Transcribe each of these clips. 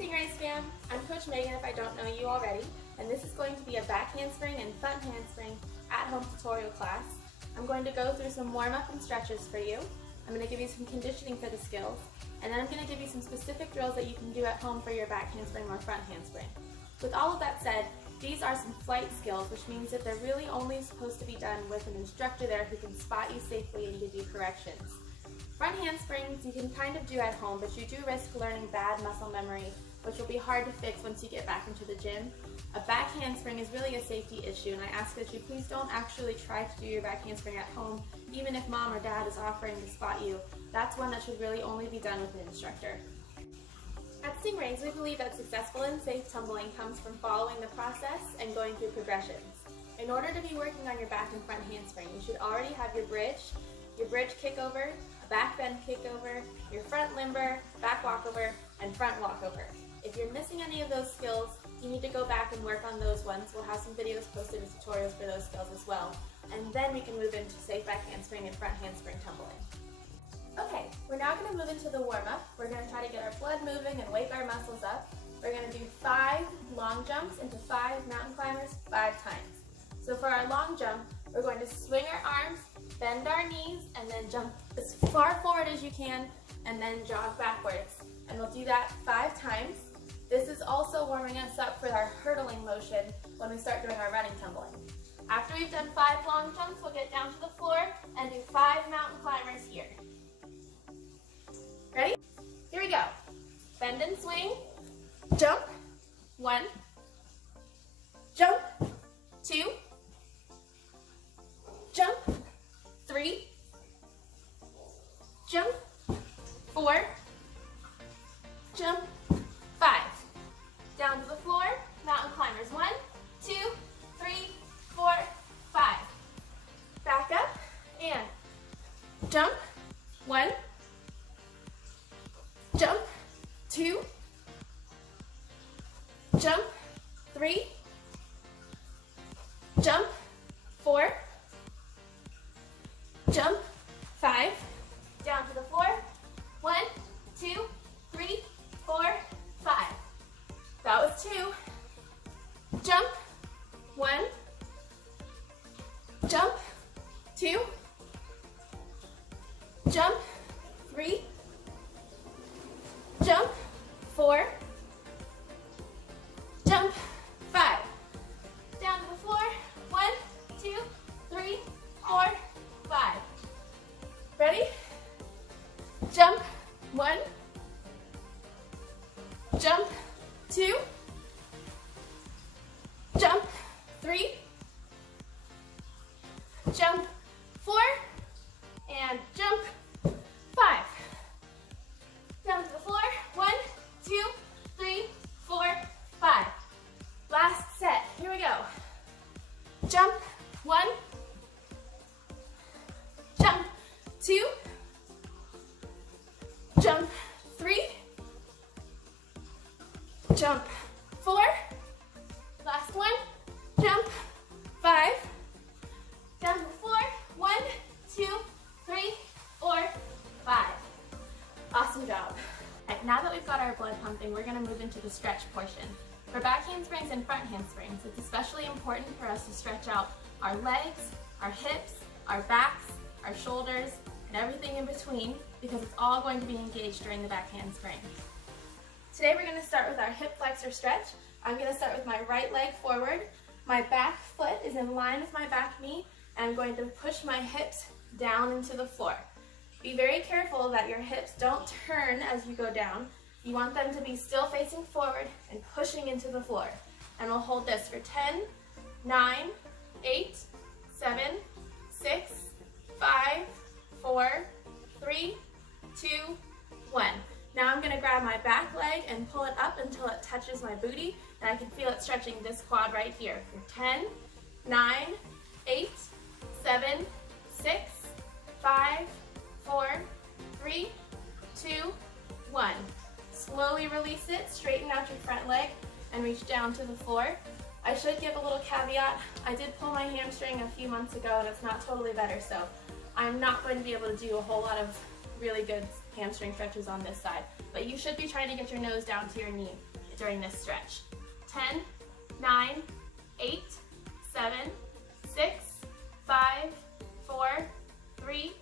Stingrays fam, I'm Coach Megan if I don't know you already, and this is going to be a back handspring and front handspring at-home tutorial class. I'm going to go through some warm-up and stretches for you. I'm going to give you some conditioning for the skills, and then I'm going to give you some specific drills that you can do at home for your back handspring or front handspring. With all of that said, these are some flight skills, which means that they're really only supposed to be done with an instructor there who can spot you safely and give you corrections. Front handsprings you can kind of do at home, but you do risk learning bad muscle memory, which will be hard to fix once you get back into the gym. A back handspring is really a safety issue, and I ask that you please don't actually try to do your back handspring at home, even if mom or dad is offering to spot you. That's one that should really only be done with an instructor. At Stingrays, we believe that successful and safe tumbling comes from following the process and going through progressions. In order to be working on your back and front handspring, you should already have your bridge kickover, back bend kickover, your front limber, back walkover, and front walkover. If you're missing any of those skills, you need to go back and work on those ones. We'll have some videos posted with tutorials for those skills as well. And then we can move into safe back handspring and front handspring tumbling. Okay, we're now going to move into the warm-up. We're going to try to get our blood moving and wake our muscles up. We're going to do 5 long jumps into 5 mountain climbers 5 times. So for our long jump, we're going to swing our arms, bend our knees, and then jump as far forward as you can, and then jog backwards. And we'll do that 5 times. This is also warming us up for our hurdling motion when we start doing our running tumbling. After we've done 5 long jumps, we'll get down to the floor and do 5 mountain climbers here. Ready? Here we go. Bend and swing. Jump. 1. Jump. 2. Jump. 3. Jump. 4. Jump. 5. Down to the floor. Mountain climbers. 1, 2, 3, 4, 5. Back up and jump. 1. Jump. 2. Jump. 3. Jump. 4. Jump. 5. Down to the floor. 1, 2, 3, 4, 5. That was 2. Jump. 1. Jump. 2. Jump. 3. Jump. 4. Jump. 5. Down to the floor. 1, 2, 3, 4, 5. Ready? Jump. 1. Jump. 2. Jump. 3. Jump. 4. And jump. 5. Down to the floor. 1, 2, 3, 4, 5. Last set. Here we go. Jump. 1. Jump. 2. Jump. 3. Jump. 4. Last one. Jump. 5. Down to the floor. 1, 2, 3, 4, 5. Awesome job. Right, now that we've got our blood pumping, we're going to move into the stretch portion. For back handsprings and front handsprings, it's especially important for us to stretch out our legs, our hips, our backs, our shoulders, and everything in between, because it's all going to be engaged during the back handspring. Today we're going to start with our hip flexor stretch. I'm going to start with my right leg forward. My back foot is in line with my back knee, and I'm going to push my hips down into the floor. Be very careful that your hips don't turn as you go down. You want them to be still facing forward and pushing into the floor. And we'll hold this for 10, 9, 8, 7, 6, 5, 4, 3, 2, 1. Now I'm going to grab my back leg and pull it up until it touches my booty, and I can feel it stretching this quad right here. For 10, 9, 8, 7, 6, 5, 4, 3, 2, 1. Slowly release it, straighten out your front leg, and reach down to the floor. I should give a little caveat. I did pull my hamstring a few months ago and it's not totally better, so I'm not going to be able to do a whole lot of really good hamstring stretches on this side. But you should be trying to get your nose down to your knee during this stretch. 10, 9, 8, 7, 6, 5, 4, 3,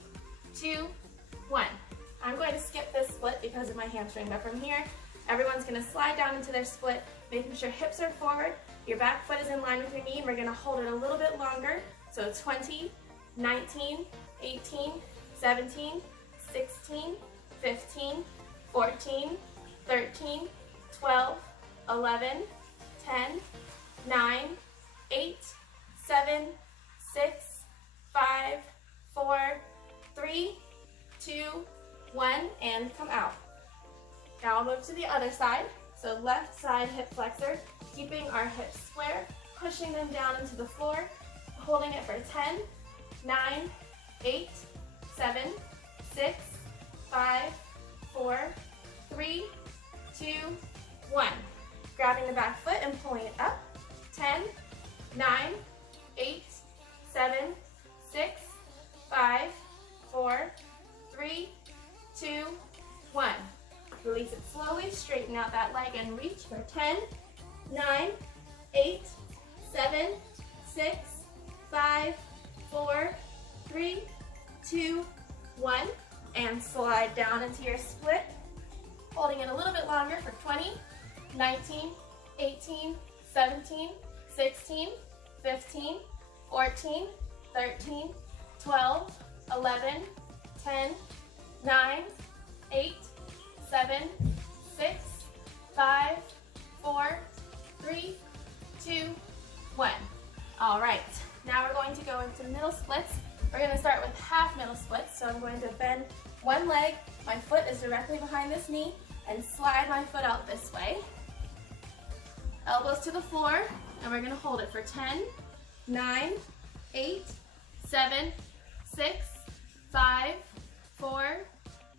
2, 1. I'm going to skip this split because of my hamstring, but from here, everyone's going to slide down into their split, making sure hips are forward, your back foot is in line with your knee, and we're going to hold it a little bit longer. So 20, 19, 18, 17, 16, 15, 14, 13, 12, 11, 10, 9, 8, 7, 6, 5, 4, 3, 2, 1, and come out. Now I'll move to the other side. So left side hip flexor, keeping our hips square, pushing them down into the floor, holding it for 10, 9, 8, 7, 6, 5, 4, 3, 2, 1. Grabbing the back foot and pulling it up. 10, 9, 8, 7, 6, 5, 4, 3, 2, 1. Release it slowly, straighten out that leg and reach for 10, 9, 8, 7, 6, 5, 4, 3, 2, 1. And slide down into your split, holding it a little bit longer for 20, 19, 18, 17, 16, 15, 14, 13, 12, 11, 10, 9, 8, 7, 6, 5, 4, 3, 2, 1. All right, now we're going to go into middle splits. We're going to start with half middle splits. So I'm going to bend one leg, my foot is directly behind this knee, and slide my foot out this way. Elbows to the floor, and we're going to hold it for 10, 9, 8, 7, 6, 5, 4,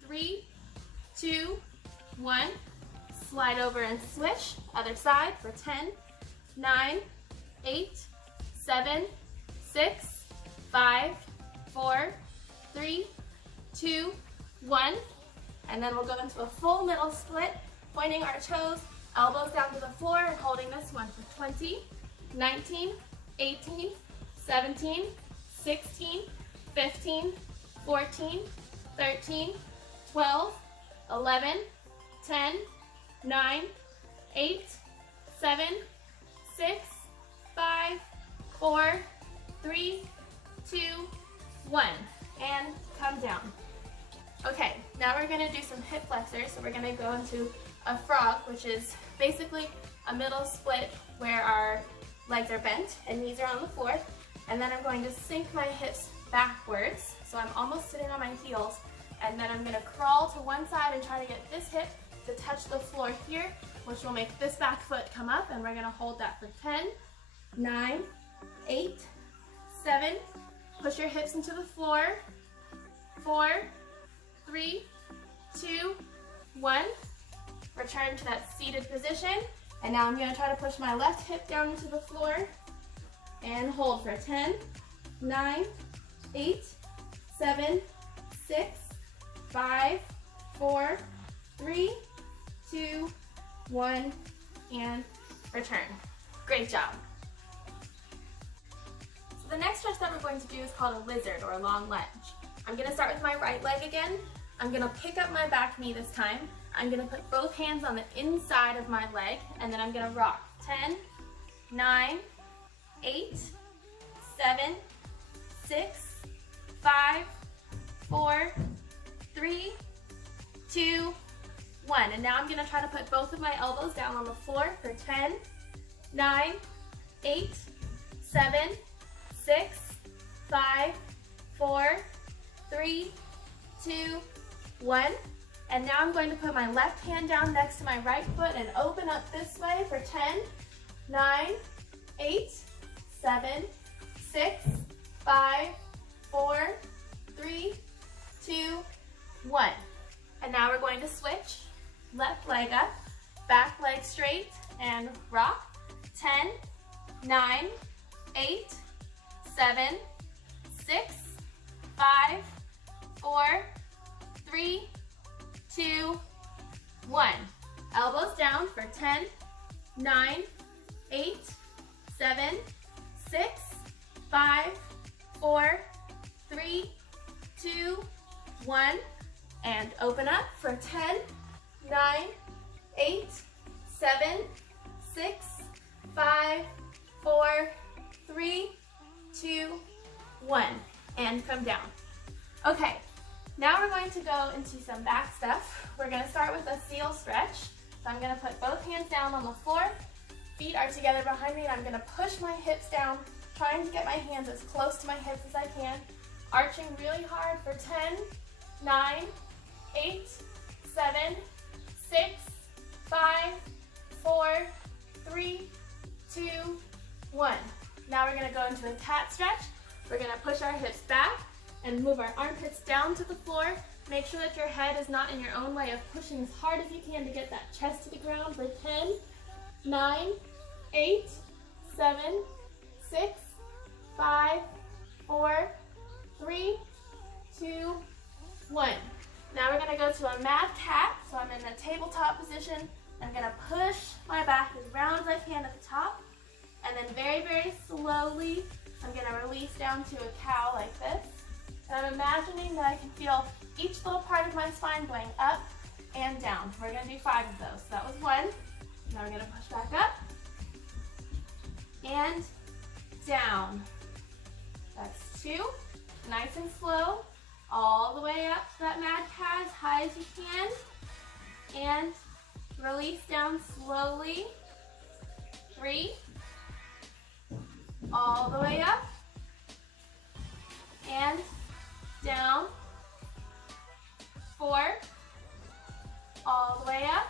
3, 2, 1. Slide over and switch. Other side for 10, 9, 8, 7, 6, 5, 4, 3, 2, 1. And then we'll go into a full middle split, pointing our toes, elbows down to the floor, and holding this one for 20, 19, 18, 17, 16, 15, 14, 13, 12, 11, 10, 9, 8, 7, 6, 5, 4, 3, 2, 1, and come down. Okay, now we're going to do some hip flexors. So we're going to go into a frog, which is basically a middle split where our legs are bent and knees are on the floor. And then I'm going to sink my hips backwards. So I'm almost sitting on my heels. And then I'm going to crawl to one side and try to get this hip to touch the floor here, which will make this back foot come up. And we're going to hold that for 10, 9, 8, 7. Push your hips into the floor. 4, 3, 2, 1. Return to that seated position. And now I'm going to try to push my left hip down into the floor and hold for 10, 9, 8, 7, 6, 5, 4, 3, 2, 1, and return. Great job. So the next stretch that we're going to do is called a lizard or a long lunge. I'm going to start with my right leg again. I'm going to pick up my back knee this time. I'm going to put both hands on the inside of my leg, and then I'm going to rock. 10, 9, 8, 7, 6, 5, 4, 3, 2, 1. And now I'm going to try to put both of my elbows down on the floor for 10, 9, 8, 7, 6, 5, 4, 3, 2, 1. And now I'm going to put my left hand down next to my right foot and open up this way for 10, 9, 8, 7, 6, 5, 4, 3, 2, 1. And now we're going to switch. Left leg up, back leg straight, and rock. 10, 9, 8, 7, 6, 5, 4, 3, 2, 1. Elbows down for 10, 9, 8, 7, 6, 5, 4, 3, 2, 1, and open up for 10, 9, 8, 7, 6, 5, 4, 3, 2, 1, and come down. Okay, now we're going to go into some back stuff. We're going to start with a seal stretch. So I'm going to put both hands down on the floor, feet are together behind me, and I'm going to push my hips down, trying to get my hands as close to my hips as I can, arching really hard for 10, 9, 8, 7, 6, 5, 4, 3, 2, 1. Now we're going to go into a cat stretch. We're going to push our hips back and move our armpits down to the floor. Make sure that your head is not in your own way of pushing as hard as you can to get that chest to the ground for 10, 9, 8, 7, 6, 5, 4, 3, 2, 1. Now we're going to go to a mad cat. So I'm in a tabletop position. I'm going to push my back as round as I can at the top. And then very, very slowly, I'm going to release down to a cow like this. And I'm imagining that I can feel each little part of my spine going up and down. We're going to do 5 of those. So that was 1. Now we're going to push back up and down. That's 2. Nice and slow. All the way up to that mad cat as high as you can. And release down slowly. 3. All the way up. And down. 4. All the way up.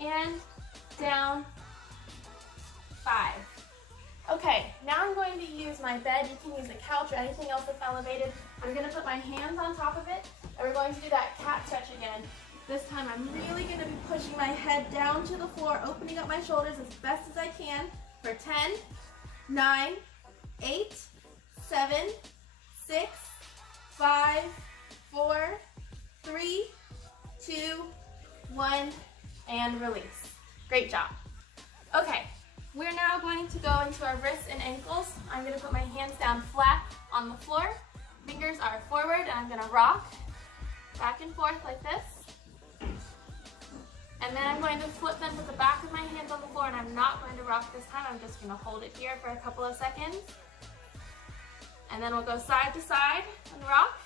And down. 5. Okay, now I'm going to use my bed. You can use a couch or anything else that's elevated. I'm going to put my hands on top of it, and we're going to do that cat stretch again. This time I'm really going to be pushing my head down to the floor, opening up my shoulders as best as I can for 10, 9, 8, 7, 6, 5, 4, 3, 2, 1, and release. Great job. Okay. We're now going to go into our wrists and ankles. I'm going to put my hands down flat on the floor. Fingers are forward, and I'm going to rock back and forth like this. And then I'm going to flip them with the back of my hands on the floor, and I'm not going to rock this time. I'm just going to hold it here for a couple of seconds. And then we'll go side to side and rock.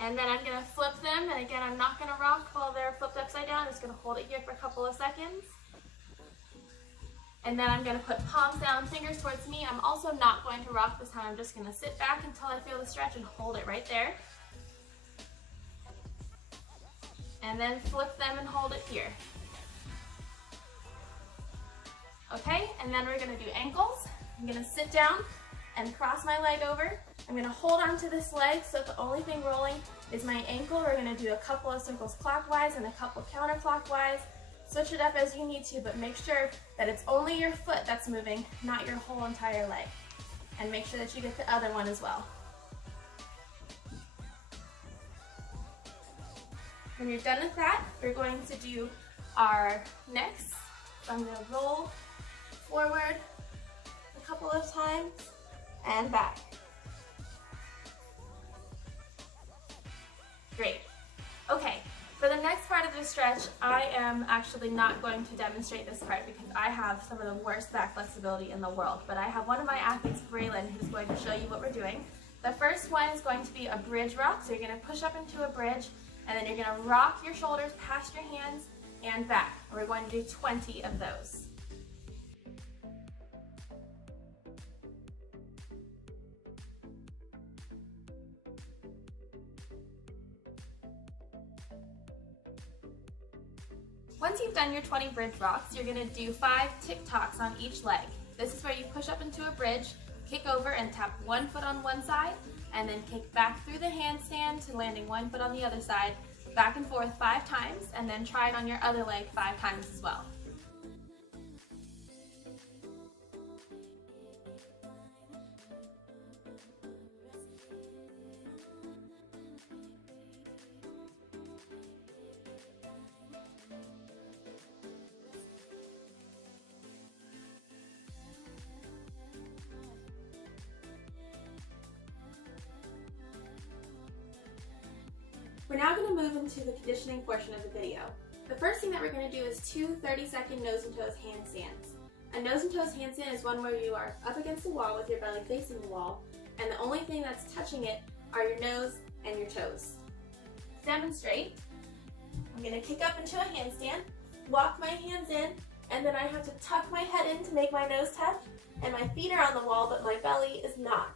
And then I'm going to flip them, and again, I'm not going to rock while they're flipped upside down. I'm just going to hold it here for a couple of seconds. And then I'm going to put palms down, fingers towards me. I'm also not going to rock this time. I'm just going to sit back until I feel the stretch and hold it right there. And then flip them and hold it here. Okay, and then we're going to do ankles. I'm going to sit down and cross my leg over. I'm going to hold on to this leg so the only thing rolling is my ankle. We're going to do a couple of circles clockwise and a couple counterclockwise. Switch it up as you need to, but make sure that it's only your foot that's moving, not your whole entire leg. And make sure that you get the other one as well. When you're done with that, we're going to do our necks. So I'm going to roll forward a couple of times and back. Great. Okay, for the next part of the stretch, I am actually not going to demonstrate this part because I have some of the worst back flexibility in the world, but I have one of my athletes, Braylon, who's going to show you what we're doing. The first one is going to be a bridge rock, so you're going to push up into a bridge, and then you're going to rock your shoulders past your hands and back. We're going to do 20 of those. Once you've done your 20 bridge rocks, you're going to do 5 tick-tocks on each leg. This is where you push up into a bridge, kick over and tap one foot on one side, and then kick back through the handstand to landing one foot on the other side, back and forth 5 times, and then try it on your other leg 5 times as well. We're now going to move into the conditioning portion of the video. The first thing that we're going to do is 2 30-second nose and toes handstands. A nose and toes handstand is one where you are up against the wall with your belly facing the wall, and the only thing that's touching it are your nose and your toes. To demonstrate, I'm going to kick up into a handstand, walk my hands in, and then I have to tuck my head in to make my nose touch, and my feet are on the wall, but my belly is not.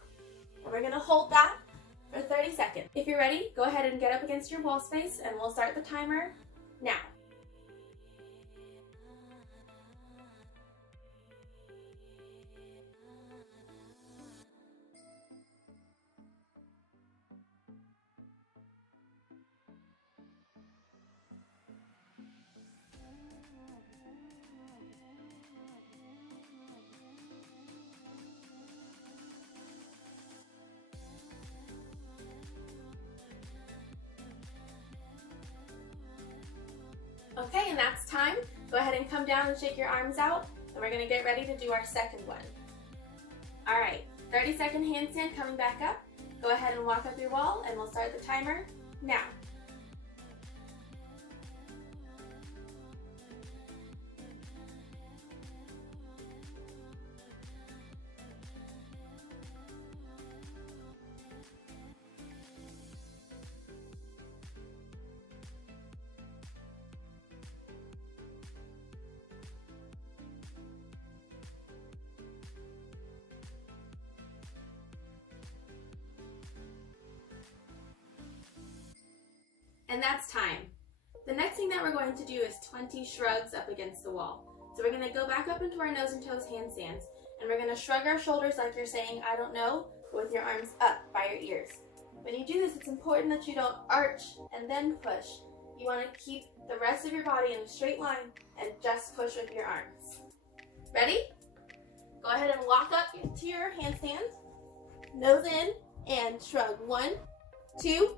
And we're going to hold that for 30 seconds. If you're ready, go ahead and get up against your wall space, and we'll start the timer now. Okay, and that's time. Go ahead and come down and shake your arms out, and we're gonna get ready to do our second one. All right, 30-second handstand coming back up. Go ahead and walk up your wall, and we'll start the timer now. And that's time. The next thing that we're going to do is 20 shrugs up against the wall. So we're going to go back up into our nose and toes handstands, and we're going to shrug our shoulders like you're saying, I don't know, with your arms up by your ears. When you do this, it's important that you don't arch and then push. You want to keep the rest of your body in a straight line and just push with your arms. Ready? Go ahead and walk up to your handstand, nose in, and shrug. 1, 2,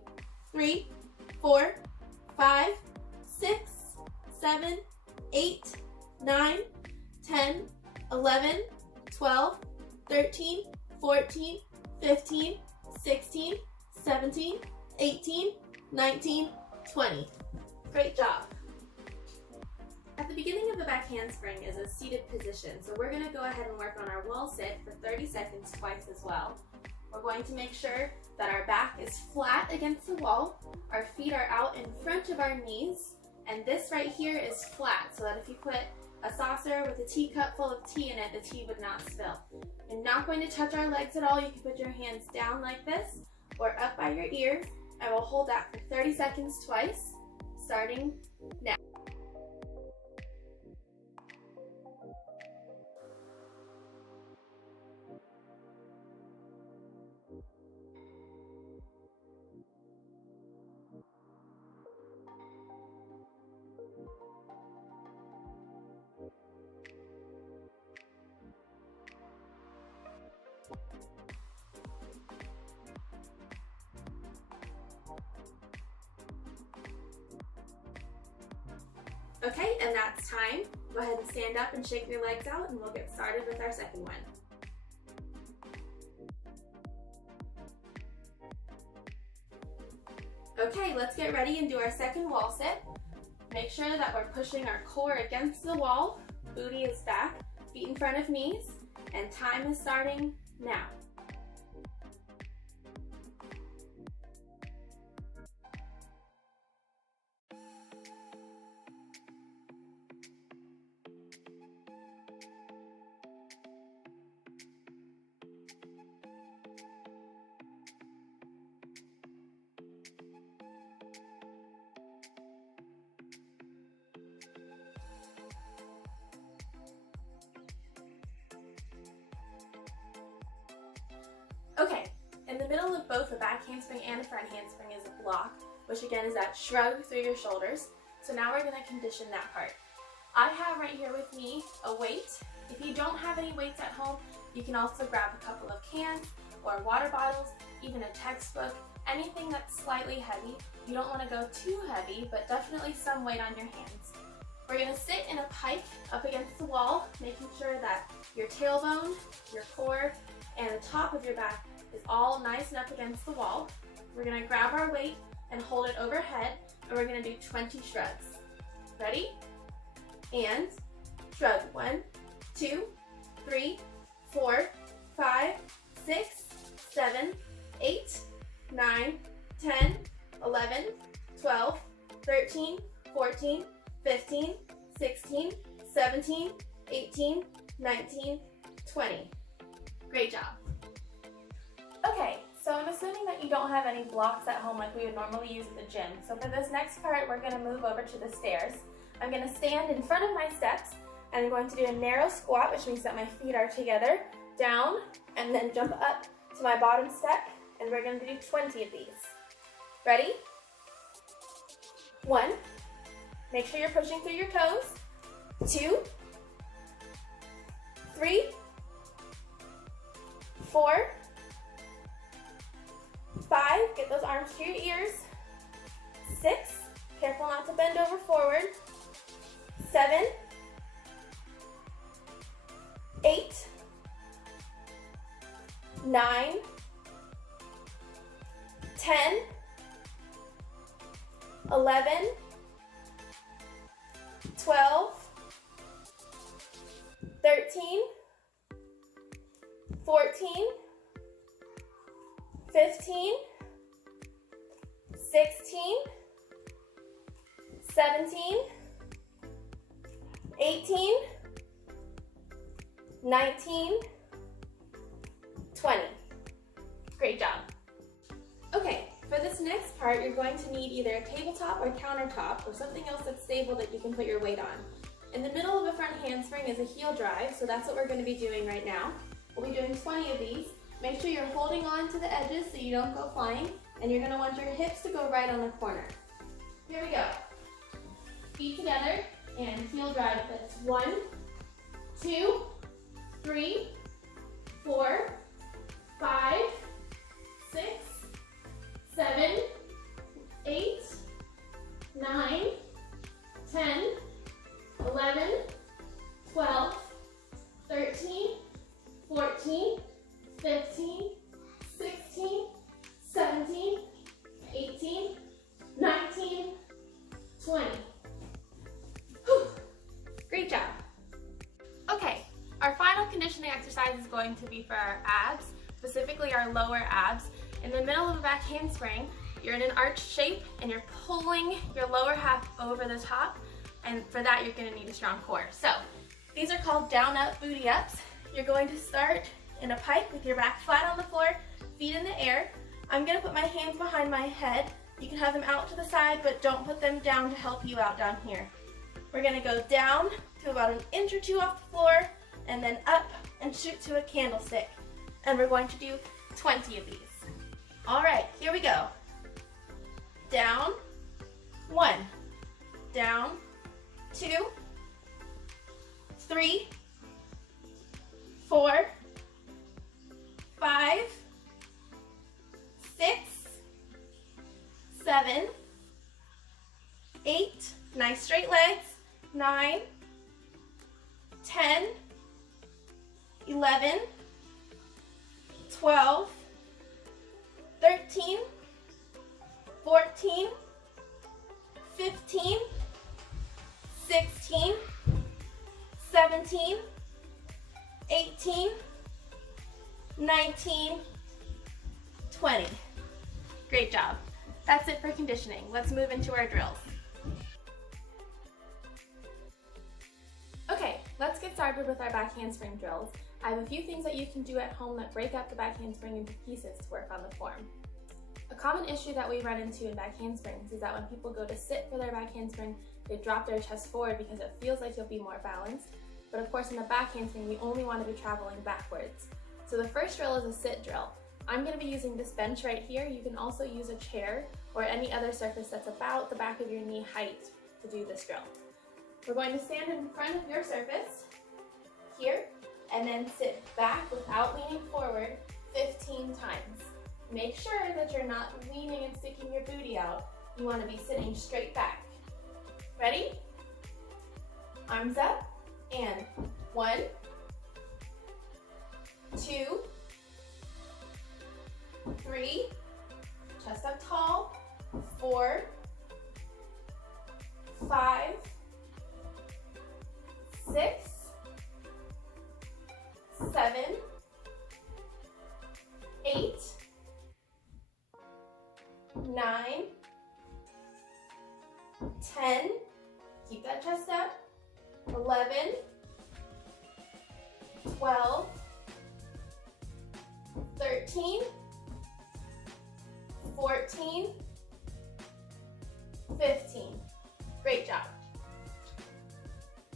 3, 4, 5, 6, 7, 8, 9, 10, 11, 12, 13, 14, 15, 16, 17, 18, 19, 20. Great job. At the beginning of the back handspring is a seated position, so we're going to go ahead and work on our wall sit for 30 seconds twice as well. We're going to make sure that our back is flat against the wall, our feet are out in front of our knees, and this right here is flat, so that if you put a saucer with a teacup full of tea in it, the tea would not spill. You're not going to touch our legs at all. You can put your hands down like this or up by your ears, and we'll hold that for 30 seconds twice, starting now. Okay, and that's time. Go ahead and stand up and shake your legs out, and we'll get started with our second one. Okay, let's get ready and do our second wall sit. Make sure that we're pushing our core against the wall, booty is back, feet in front of knees, and time is starting now. Okay, in the middle of both a back handspring and a front handspring is a block, which again is that shrug through your shoulders. So now we're going to condition that part. I have right here with me a weight. If you don't have any weights at home, you can also grab a couple of cans or water bottles, even a textbook, anything that's slightly heavy. You don't want to go too heavy, but definitely some weight on your hands. We're going to sit in a pike up against the wall, making sure that your tailbone, your core, and the top of your back is all nice and up against the wall. We're going to grab our weight, and hold it overhead, and we're gonna do 20 shrugs. Ready? And shrug. 1, 2, 3, 4, 5, 6, 7, 8, 9, 10, 11, 12, 13, 14, 15, 16, 17, 18, 19, 20. Great job. Okay, so I'm assuming that you don't have any blocks at home like we would normally use at the gym. So for this next part, we're gonna move over to the stairs. I'm gonna stand in front of my steps and I'm going to do a narrow squat, which means that my feet are together, down, and then jump up to my bottom step, and we're gonna do 20 of these. Ready? 1, make sure you're pushing through your toes. 2, 3, 4, 5, get those arms to your ears. 6, careful not to bend over forward. 7, 8, 9, 10, 11, 12, 13, 14, 15, 16, 17, 18, 19, 20. Great job. Okay, for this next part, you're going to need either a tabletop or countertop or something else that's stable that you can put your weight on. In the middle of a front handspring is a heel drive, so that's what we're going to be doing right now. We'll be doing 20 of these. Make sure you're holding on to the edges so you don't go flying, and you're going to want your hips to go right on the corner. Here we go. Feet together and heel drive. That's 1, 2, 3, 4, 5, 6, 7, 8, 9, 10, 11, 12, 13, 14, 15, 16, 17, 18, 19, 20. Whew. Great job. Okay, our final conditioning exercise is going to be for our abs, specifically our lower abs. In the middle of a back handspring, you're in an arch shape and you're pulling your lower half over the top, and for that you're going to need a strong core. So these are called down up booty ups. You're going to start in a pike with your back flat on the floor, feet in the air. I'm going to put my hands behind my head. You can have them out to the side, but don't put them down to help you out down here. We're going to go down to about an inch or 2 off the floor, and then up and shoot to a candlestick. And we're going to do 20 of these. All right, here we go. Down, 1, down, 2, 3, 4, 5, 6, 7, 8, nice straight legs, 9, 10, 11, 12, 13, 14, 15, 16, 17, 18, 19, 20. Great job. That's it for conditioning. Let's move into our drills. Okay, let's get started with our back handspring drills. I have a few things that you can do at home that break up the back handspring into pieces to work on the form. A common issue that we run into in back handsprings is that when people go to sit for their back handspring, they drop their chest forward because it feels like you'll be more balanced. But of course in the back handspring, we only want to be traveling backwards. So the first drill is a sit drill. I'm going to be using this bench right here. You can also use a chair or any other surface that's about the back of your knee height to do this drill. We're going to stand in front of your surface here and then sit back without leaning forward 15 times. Make sure that you're not leaning and sticking your booty out. You want to be sitting straight back. Ready? Arms up and 1, 2, 3, chest up tall, 4, 10, keep that chest up, 11, 12, 13, 14, 15. Great job.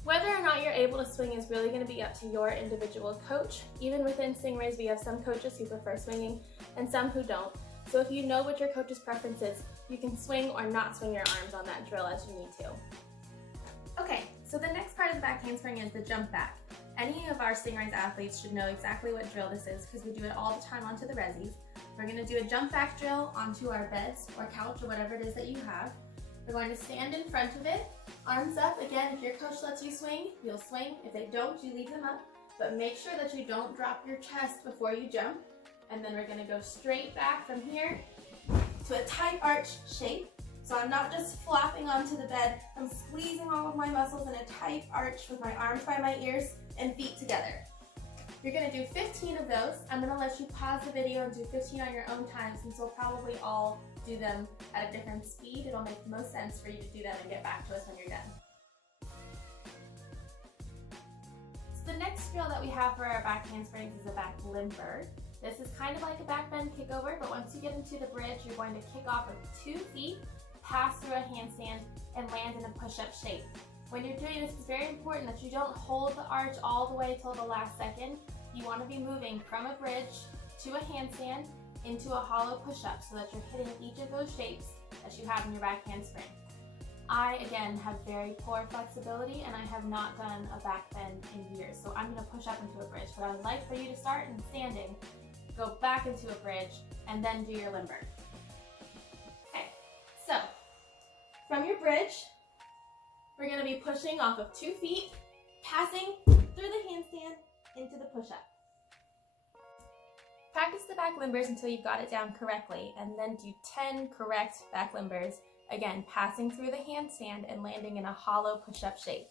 Whether or not you're able to swing is really going to be up to your individual coach. Even within Stingrays, we have some coaches who prefer swinging and some who don't. So if you know what your coach's preference is, you can swing or not swing your arms on that drill as you need to. Okay, so the next part of the back handspring is the jump back. Any of our Stingrays athletes should know exactly what drill this is because we do it all the time onto the resis. We're going to do a jump back drill onto our beds or couch or whatever it is that you have. We're going to stand in front of it, arms up. Again, if your coach lets you swing, you'll swing. If they don't, you leave them up. But make sure that you don't drop your chest before you jump. And then we're going to go straight back from here to a tight arch shape. So I'm not just flopping onto the bed, I'm squeezing all of my muscles in a tight arch with my arms by my ears and feet together. You're going to do 15 of those. I'm going to let you pause the video and do 15 on your own time since we'll probably all do them at a different speed. It'll make the most sense for you to do them and get back to us when you're done. So the next drill that we have for our back handsprings is a back limber. This is kind of like a back bend kickover, but once you get into the bridge, you're going to kick off with 2 feet, pass through a handstand, and land in a push-up shape. When you're doing this, it's very important that you don't hold the arch all the way till the last second. You want to be moving from a bridge to a handstand into a hollow push-up so that you're hitting each of those shapes that you have in your back handspring. I, again, have very poor flexibility and I have not done a back bend in years, so I'm going to push up into a bridge. But I would like for you to start in standing, go back into a bridge, and then do your limber. Okay, so from your bridge, we're going to be pushing off of 2 feet, passing through the handstand into the push-up. Practice the back limbers until you've got it down correctly, and then do 10 correct back limbers, again, passing through the handstand and landing in a hollow push-up shape.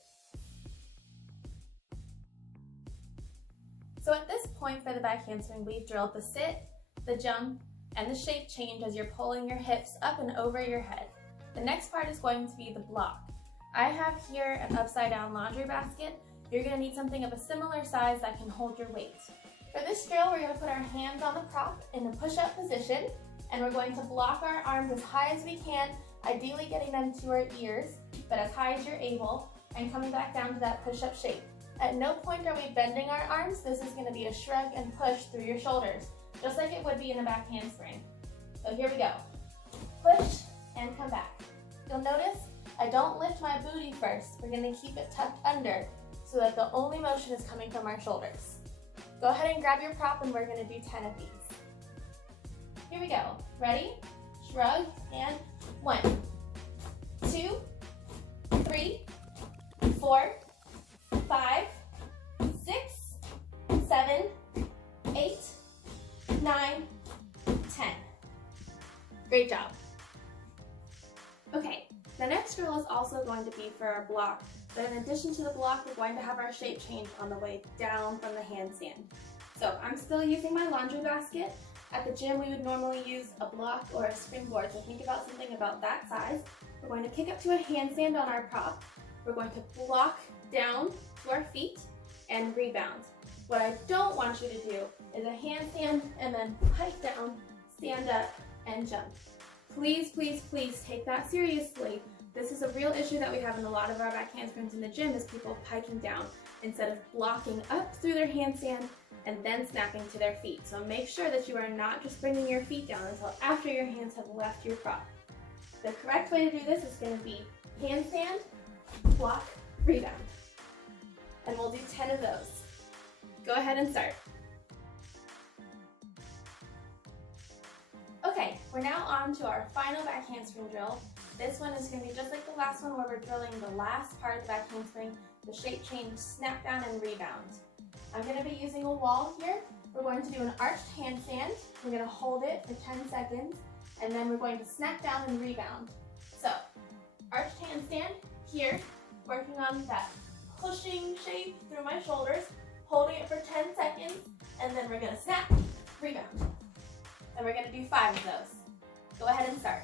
So at this point for the back handspring, we've drilled the sit, the jump, and the shape change as you're pulling your hips up and over your head. The next part is going to be the block. I have here an upside down laundry basket. You're going to need something of a similar size that can hold your weight. For this drill, we're going to put our hands on the prop in a push-up position, and we're going to block our arms as high as we can, ideally getting them to our ears, but as high as you're able, and coming back down to that push-up shape. At no point are we bending our arms. This is going to be a shrug and push through your shoulders, just like it would be in the back handspring. So here we go. Push and come back. You'll notice I don't lift my booty first. We're going to keep it tucked under so that the only motion is coming from our shoulders. Go ahead and grab your prop and we're going to do 10 of these. Here we go. Ready? Shrug and 1, 2, 3, 4, 5, 6, 7, 8, 9, 10. Great job. Okay, the next drill is also going to be for our block, but in addition to the block, we're going to have our shape change on the way down from the handstand. So I'm still using my laundry basket. At the gym, we would normally use a block or a springboard, so think about something about that size. We're going to kick up to a handstand on our prop. We're going to block down to our feet and rebound. What I don't want you to do is a handstand and then pike down, stand up, and jump. Please, please, please take that seriously. This is a real issue that we have in a lot of our back handsprings in the gym is people piking down instead of blocking up through their handstand and then snapping to their feet. So make sure that you are not just bringing your feet down until after your hands have left your prop. The correct way to do this is going to be handstand, block, rebound. And we'll do 10 of those. Go ahead and start. Okay, we're now on to our final back handspring drill. This one is going to be just like the last one where we're drilling the last part of the back handspring, the shape change, snap down, and rebound. I'm going to be using a wall here. We're going to do an arched handstand. We're going to hold it for 10 seconds, and then we're going to snap down and rebound. So, arched handstand here, working on that pushing shape through my shoulders, holding it for 10 seconds, and then we're going to snap, rebound. And we're going to do 5 of those. Go ahead and start.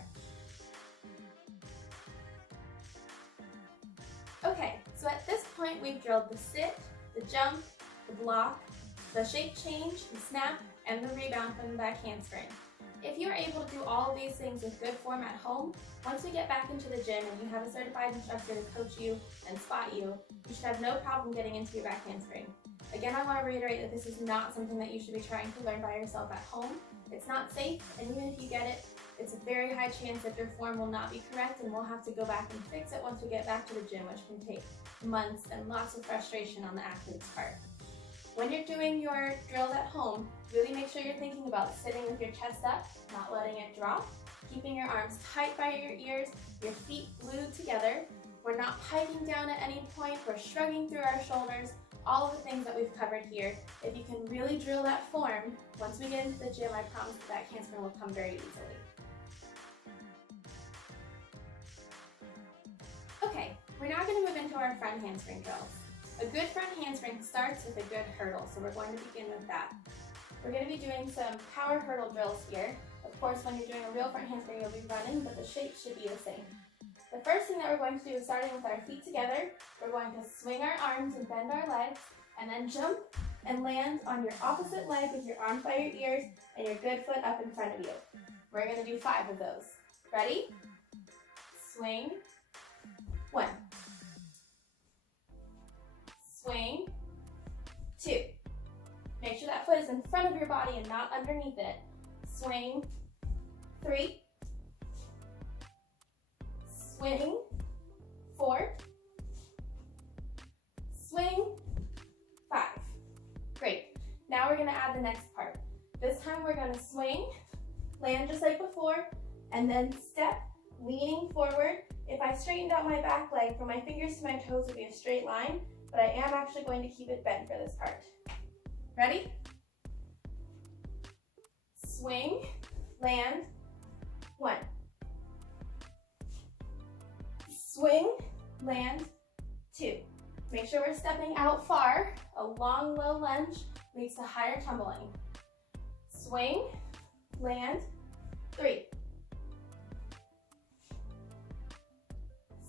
point, we've drilled the sit, the jump, the block, the shape change, the snap, and the rebound from the back handspring. If you are able to do all of these things with good form at home, once we get back into the gym and you have a certified instructor to coach you and spot you, you should have no problem getting into your back handspring. Again, I want to reiterate that this is not something that you should be trying to learn by yourself at home. It's not safe, and even if you get it, it's a very high chance that your form will not be correct and we'll have to go back and fix it once we get back to the gym, which can take months and lots of frustration on the athlete's part. When you're doing your drills at home, really make sure you're thinking about sitting with your chest up, not letting it drop, keeping your arms tight by your ears, your feet glued together. We're not piking down at any point, we're shrugging through our shoulders, all of the things that we've covered here. If you can really drill that form, once we get into the gym, I promise the back handspring will come very easily. Okay, we're now going to move into our front handspring drills. A good front handspring starts with a good hurdle, so we're going to begin with that. We're going to be doing some power hurdle drills here. Of course, when you're doing a real front handspring, you'll be running, but the shape should be the same. The first thing that we're going to do is starting with our feet together. We're going to swing our arms and bend our legs, and then jump and land on your opposite leg with your arms by your ears and your good foot up in front of you. We're going to do 5 of those. Ready? Swing. 1. Swing. 2. Make sure that foot is in front of your body and not underneath it. Swing. 3. Swing. 4. Swing. 5. Great. Now we're going to add the next part. This time we're going to swing, land just like before, and then step, leaning forward. If I straightened out my back leg, from my fingers to my toes would be a straight line, but I am actually going to keep it bent for this part. Ready? Swing, land, 1. Swing, land, 2. Make sure we're stepping out far. A long, low lunge leads to higher tumbling. Swing, land, 3.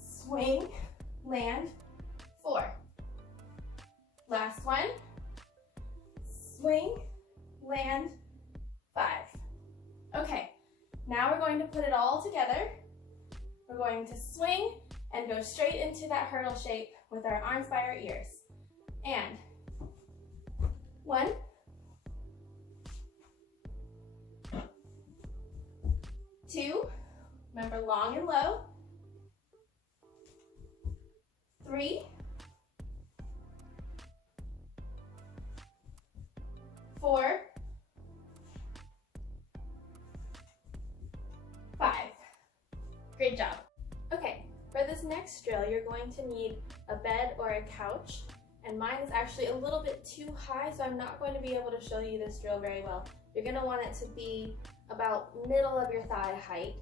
Swing, land, 4. Last one. Swing, land, 5. Okay, now we're going to put it all together. We're going to swing and go straight into that hurdle shape with our arms by our ears. And 1, 2, remember long and low, 3, 4, 5. Great job. Okay, for this next drill, you're going to need a bed or a couch, and mine is actually a little bit too high, so I'm not going to be able to show you this drill very well. You're going to want it to be about middle of your thigh height,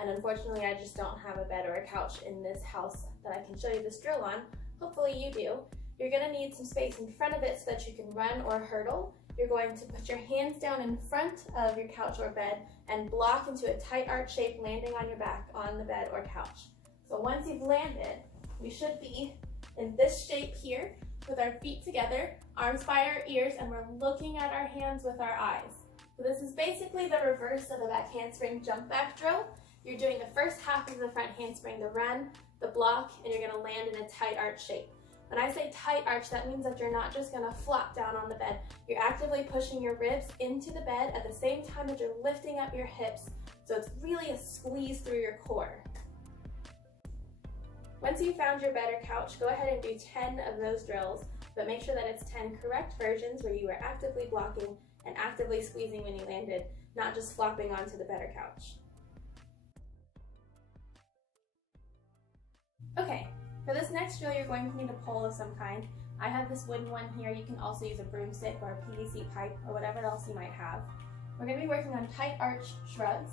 and unfortunately I just don't have a bed or a couch in this house that I can show you this drill on. Hopefully you do. You're going to need some space in front of it so that you can run or hurdle. You're going to put your hands down in front of your couch or bed and block into a tight arch shape, landing on your back on the bed or couch. So once you've landed, we should be in this shape here with our feet together, arms by our ears, and we're looking at our hands with our eyes. So this is basically the reverse of the back handspring jump back drill. You're doing the first half of the front handspring, the run, the block, and you're going to land in a tight arch shape. When I say tight arch, that means that you're not just going to flop down on the bed. You're actively pushing your ribs into the bed at the same time that you're lifting up your hips. So it's really a squeeze through your core. Once you've found your bed or couch, go ahead and do 10 of those drills, but make sure that it's 10 correct versions where you are actively blocking and actively squeezing when you landed, not just flopping onto the bed or couch. Okay, for this next drill, you're going to need a pole of some kind. I have this wooden one here. You can also use a broomstick or a PVC pipe or whatever else you might have. We're going to be working on tight arch shrugs.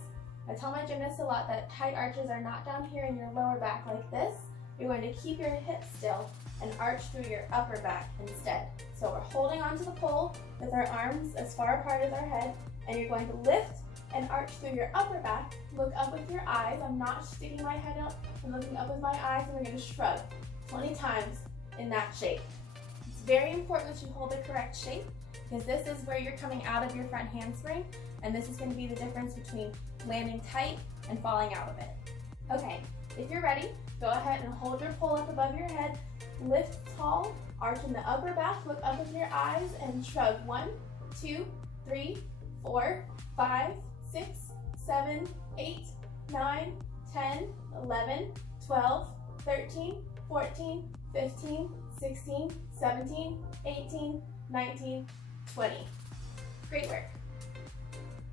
I tell my gymnasts a lot that tight arches are not down here in your lower back like this. You're going to keep your hips still and arch through your upper back instead. So we're holding onto the pole with our arms as far apart as our head, and you're going to lift and arch through your upper back. Look up with your eyes. I'm not sticking my head up. I'm looking up with my eyes, and we're going to shrug 20 times. in that shape. It's very important that you hold the correct shape because this is where you're coming out of your front handspring, and this is going to be the difference between landing tight and falling out of it. Okay, if you're ready, go ahead and hold your pole up above your head, lift tall, arch in the upper back, look up with your eyes, and shrug. 1, 2, 3, 4, 5, 6, 7, 8, 9, 10, 11, 12, 13, 14, 15, 16, 17, 18, 19, 20. Great work.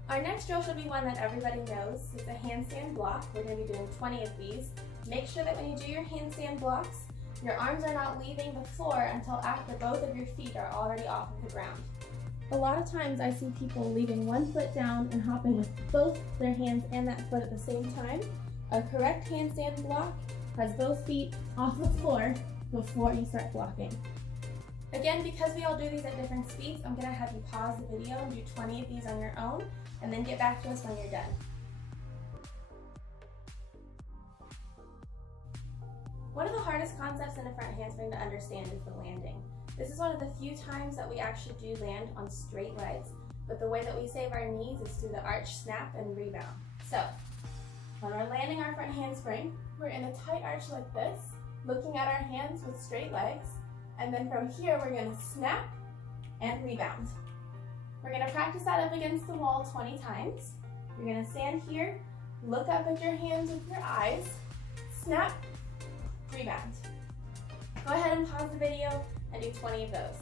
Our next drill should be one that everybody knows. It's a handstand block. We're going to be doing 20 of these. Make sure that when you do your handstand blocks, your arms are not leaving the floor until after both of your feet are already off of the ground. A lot of times I see people leaving one foot down and hopping with both their hands and that foot at the same time. A correct handstand block has both feet off the floor before you start blocking. Again, because we all do these at different speeds, I'm going to have you pause the video and do 20 of these on your own, and then get back to us when you're done. One of the hardest concepts in a front handspring to understand is the landing. This is one of the few times that we actually do land on straight legs, but the way that we save our knees is through the arch, snap, and rebound. So, when we're landing our front handspring, we're in a tight arch like this, looking at our hands with straight legs, and then from here we're going to snap and rebound. We're going to practice that up against the wall 20 times. You're going to stand here, look up at your hands with your eyes, snap, rebound. Go ahead and pause the video and do 20 of those.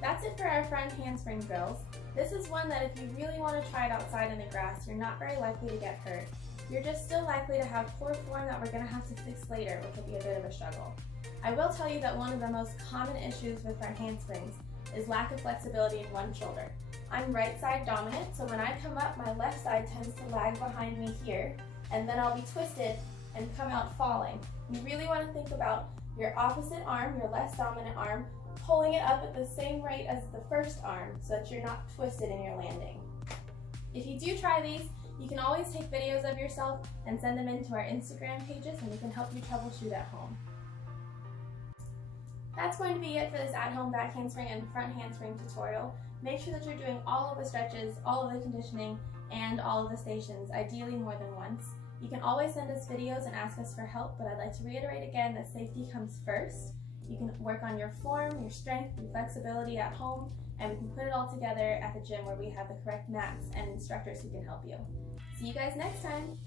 That's it for our front handspring drills. This is one that if you really want to try it outside in the grass, you're not very likely to get hurt. You're just still likely to have poor form that we're going to have to fix later, which will be a bit of a struggle. I will tell you that one of the most common issues with front handsprings is lack of flexibility in one shoulder. I'm right side dominant, so when I come up, my left side tends to lag behind me here, and then I'll be twisted and come out falling. You really want to think about your opposite arm, your less dominant arm, pulling it up at the same rate as the first arm so that you're not twisted in your landing. If you do try these, you can always take videos of yourself and send them into our Instagram pages, and we can help you troubleshoot at home. That's going to be it for this at-home back handspring and front handspring tutorial. Make sure that you're doing all of the stretches, all of the conditioning, and all of the stations, ideally more than once. You can always send us videos and ask us for help, but I'd like to reiterate again that safety comes first. You can work on your form, your strength, your flexibility at home, and we can put it all together at the gym where we have the correct mats and instructors who can help you. See you guys next time!